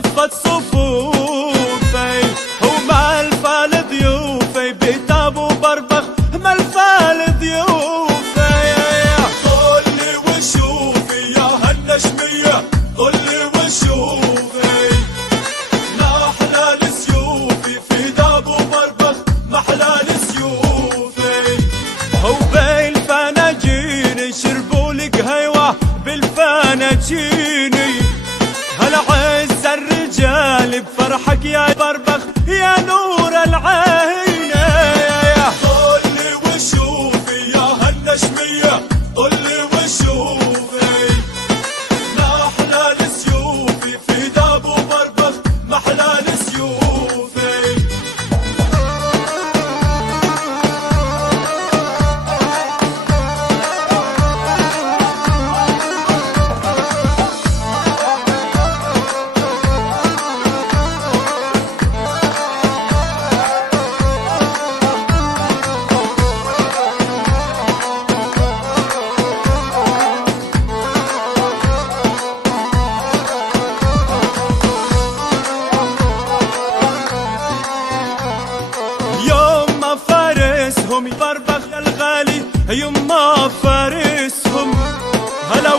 صفت صفوفي وما الفال ضيوفي بيت ابو بربخ ما الفال ضيوفي. طلي وشوفي يا هالنجمية طلي وشوفي لاحلى لسيوفي في دابو بربخ محلى لسيوفي. وبين فناجيني شربولي قهيوة بالفناجيني هالعز الرجال بفرحك يا بربخ يا نور العين. طلي وشوفي يا هالنجمية طلي وشوفي لاحلى لسيوفي في دابو بربخ محلى لسيوفي. بربخ الغالي يما فارسهم هلا